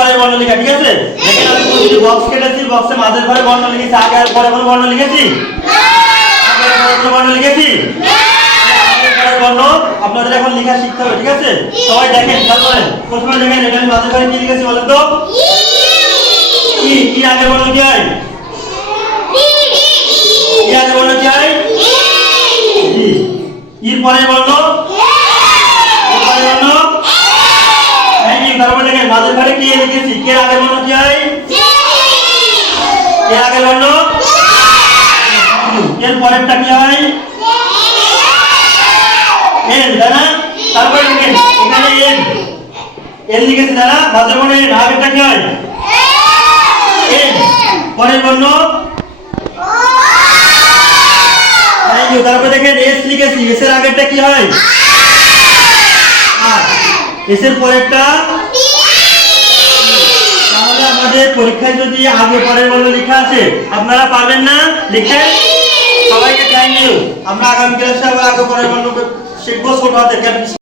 পরের বর্ণ লেখা, ঠিক আছে? দেখেন আমি প্রতিটি বক্স কেটেছি, বক্সে মাঝের ঘরে বর্ণ লিখেছি, আগে আর পরে কোনো বর্ণ লিখেছি? আগে আর পরে কোনো বর্ণ লিখেছি? আগের পরের বর্ণ আপনাদের এখন লেখা শিখতে হবে, ঠিক আছে? সবাই দেখেন, খেয়াল করেন। প্রথমে দেখেন এখানে মাঝের ঘরে কি লিখেছি বলেন তো? ই আগের বর্ণ কি হয়? ই আগের বর্ণ কি হয়? ই। ইর পরের বর্ণ? এর পরের বর্ণ? তারপরে দেখেন মাঝের ঘরে কি লিখেছি, কে আগের বর্ণ কি হয়? কে আগের বর্ণ? এর পরেরটা কি হয়? এন, তাই না? তারপরে দেখেন এখানে এন, এন লিখেছি তাই না? মাঝের বর্ণ এন, আগেরটা কি হয়? এন। পরের বর্ণ? Thank you. তারপরে দেখেন এস লিখেছি, এস এর আগেরটা কি হয়? আর। এস এর পরেরটা? তাহলে আমাদের পরীক্ষায় যদি আগে পরের বর্ণ লেখা আছে, আপনারা পারবেন না লিখে? সবাইকে থ্যাংক ইউ। আমরা আগামী ক্লাসে আবার আগে পরের বর্ণ শিখবো ছোট হাতের।